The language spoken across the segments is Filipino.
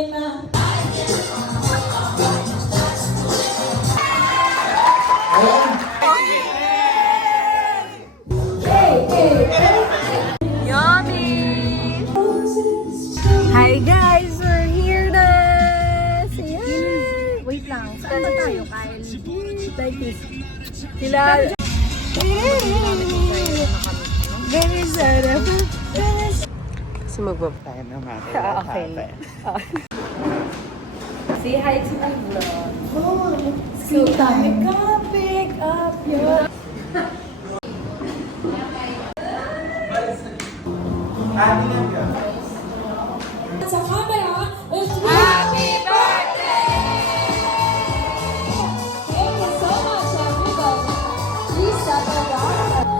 birthday, ma. Yummy! Hi guys! We're here na! Wait lang, saan ba tayo, Kyle? Like this. Sila... Very sad. Kasi magbab tayo naman. Okay. Say hi to my vlog. Oh, so I'm gonna pick up your... Sa camera, Happy birthday! thank you so much, everybody. Please start around.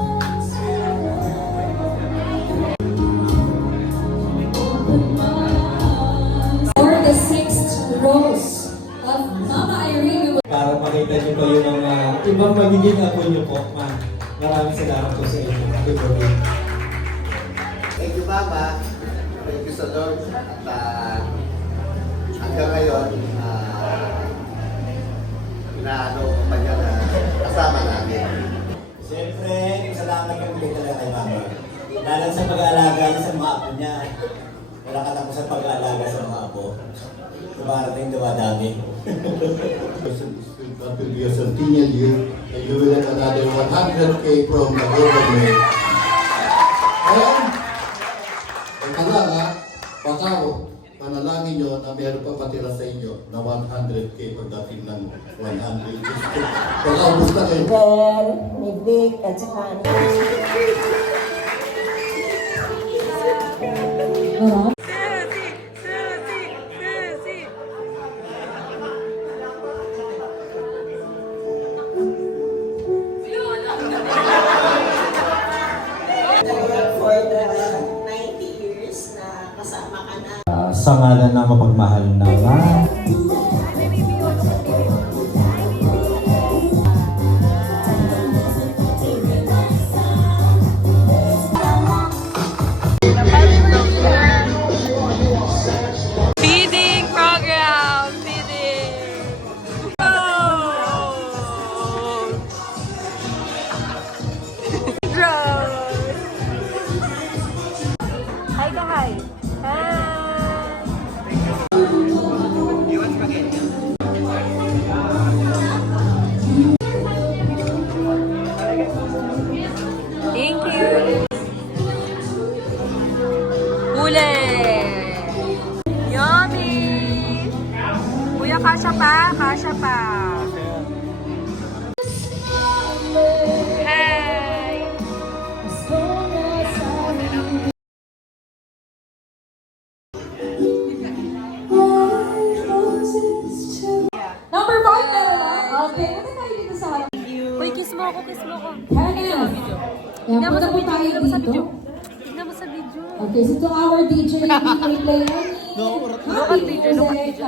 For the sixth rose of Mama Irene. Para makita niyo po yung mga ibang magiging apo niyo po, ma. Maraming salamat po sa inyo. Happy birthday. Thank you, Mama. Thank you sa Lord. At hanggang ngayon, inaano ko pa niya na kasama namin. Siyempre, salamat kang bigay talaga kay Mama. Lalo sa pag-aalaga niya sa mga apo niya. Wala ka tapos sa pag-aalaga sa mga apo. Dumarating, dumadami. That will be a centennial year, and you will get another 100K from the government. Ayan! Ito lang ha, baka panalangin nyo na meron pa patira sa inyo na 100K pagdating ng 100. Baka ubus na kayo. Well, may Vic at saka For the 90 years na kasama ka na. Sa ngalan ng mapagmahal na Ama, feeding program! Feeding! Hi ka, hi! Thank you! Huli! Yummy! Kuya, kasha pa? Kasha pa! Hi! Number 5 meron na. Okay, punta tayo dito sa harap. Uy, kiss mo ako, kiss mo ako. Kaya Tignan mo sa video, tayo tignan mo sa video. dito. Tignan mo sa video. Okay, so to our DJ, we play Look at DJ, look at DJ.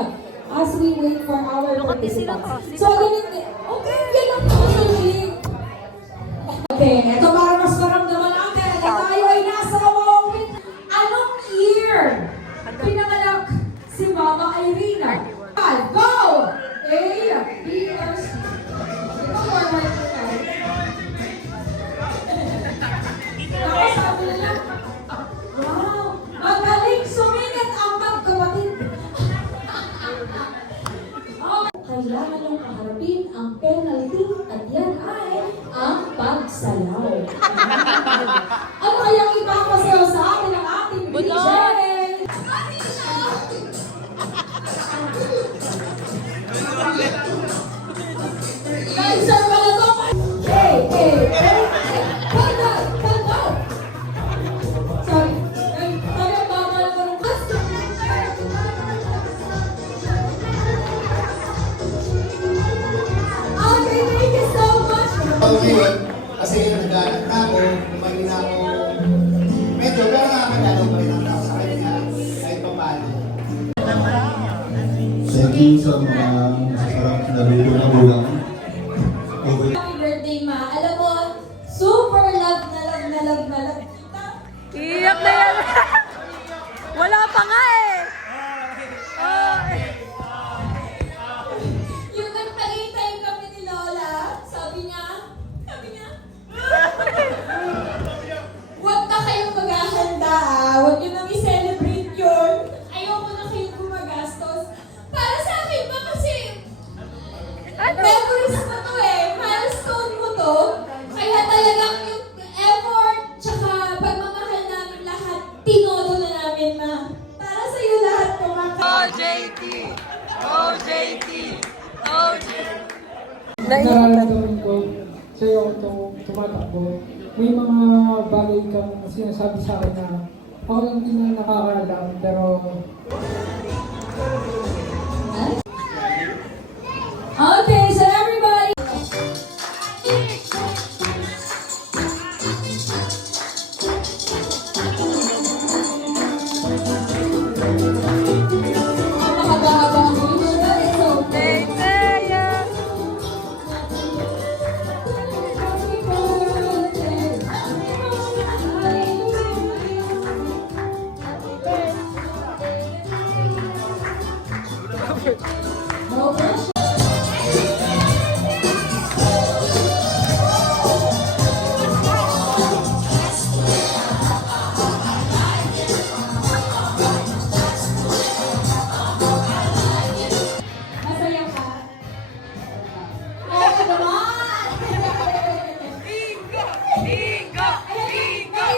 As we wait for our Look at this, sila ka, participants. sila So, ka. ganun, okay, yan lang po sa huli. Okay, eto para mas maramdaman natin na tayo ay nasa Wawawin. Anong year pinanganak si Mama Irina? Go! A, B, or C? Ito, forward ko tayo. Nakasabi na lang. Wow! Magaling sumingit ang magkapatid. Kailangan niyong kaharapin ang penalty at yan ay ang pagsayaw. Ano kayang ipapasayaw sa atin ang ating DJ? Guys, sir, wala to. Hey, hey, hey, hey. Pagdal, pagdal. Sorry. Talagang bawal ko ng Okay, thank you so much. Ngayon, kasi nagdaanan na ako, kumain na ako, medyo pero nakakagalaw pa rin ako sa kanya, kahit pa paano. thank you sa mga sarap na luto na bulang. Happy birthday, Ma. Alam mo, super love na love na love na love kita. Iyak na yan! Wala pa nga eh! Oh! akin na para sa iyo lahat Nararamdaman ko sa'yo itong tumatakbo. May mga bagay kang sinasabi sa akin na ako lang din ang nakakaalam, pero Okay, so everybody. Mahaba-haba ang video, but it's okay. No pressure. Masaya ka? Oo naman! Bingo! Bingo! Bingo!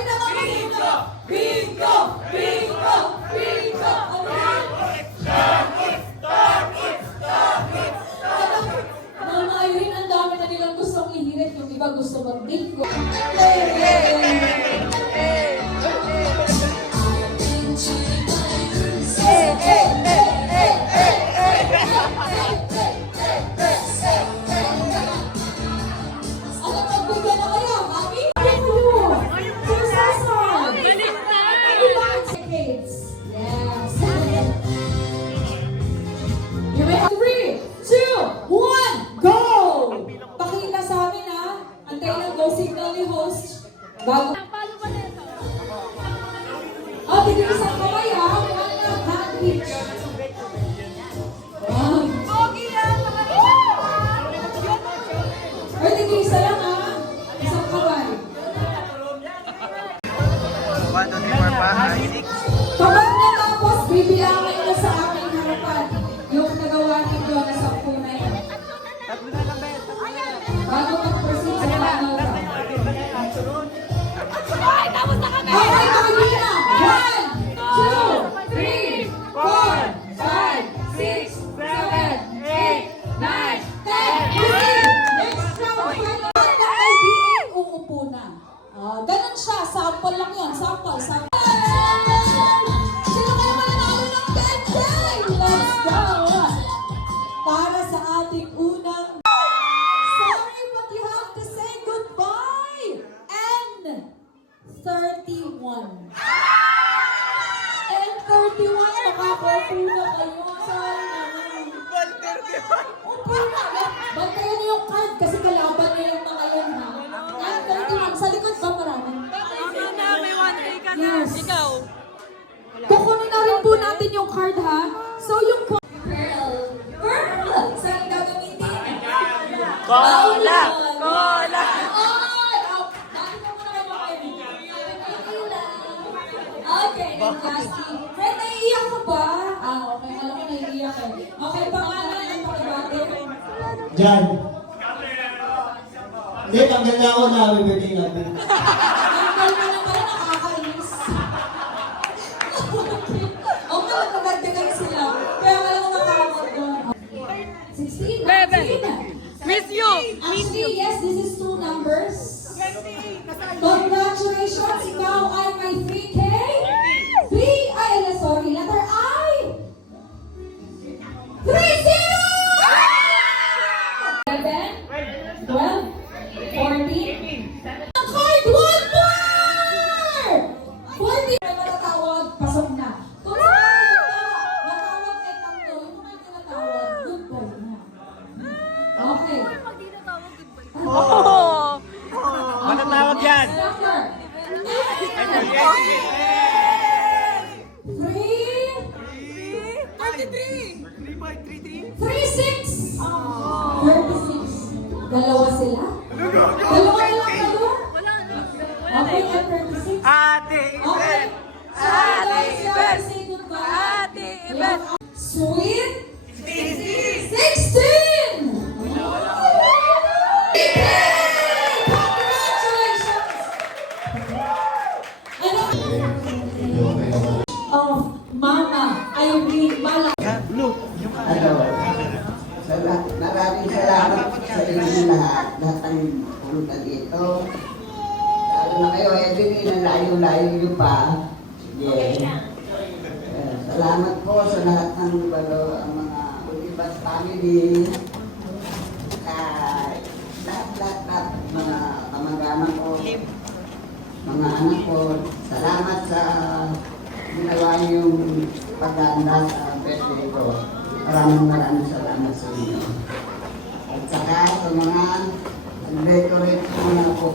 Bingo! Bingo! Bingo! Bingo! Mama Irene, ang dami na nilang gustong ihirit. Yung iba gusto mag-bingo. Ano, magbigyan na kayo? Happy? Happy kayo! Successor! Decades. Yes. You may have 3, 2, 1, go! Pakita sa amin ha. Antayin ang go signal ni host. Bago. Oh, tigil isang kamay ha. One hand each. Wow. Or tigil isa lang ha. Isang kamay. Kapag natapos, bibilangan nyo sa aking harapan yung nagawa ninyo na 10 na yan. Bago mag-proceed sa final round. Okay, Carolina! 1, 2, 3, 4, 5, 6, 7, 8, 9, 10, 15! Next round, final round na may BA, uupo na. Ganun siya, sample lang yun. Sample. Sino kaya mananalo ng 10K? Let's go! Para sa ating unang... Sorry, but you have to say goodbye! N31. N31, makakaupo na kayo. Sorry naman. Upo na. Bantayan niyo yung card kasi kalaban niyo yung mga yan ha. N31, sa likod ba marami? Yes. Kukunin na rin po natin yung card ha. So yung Pearl. Pearl! Saan gagamitin? Cola! Cola! Okay, lastly. Fred, naiiyak ka ba? Okay. Alam ko naiiyak ka. Okay, pangalan ng pakibate. Jan. Hindi, tanggal na ako na happy birthday natin. Tanggal ka na pala, nakakainis. Okay, magdagdagan sila. Kaya wala ko makamot doon. 16. Bebe! Miss you! Actually, yes, this is 2 numbers. Congratulations! Ikaw ay may 3K. Letter I. 3-0! 11, 12, 14. Ang card, 1 more! 40. May matatawag, pasok na. Kung matawag kay Tanto, yung mga tinatawag, good boy na. Okay. Matatawag yan! Number. 36! 36. Dalawa sila? Dalawa na lang kayo? Okay, at 36. Ate Okay. Ate Ibet! Say goodbye. Ate Ibet! Sweet 16! Congratulations! Ano? Salamat po sa lahat ng ang mga Ulibas family. Lahat, mga kamag-anak ko, mga anak ko. Salamat sa ginawa niyong paganda sa birthday ko. Maraming salamat sa inyo. At saka sa mga decorate ko na po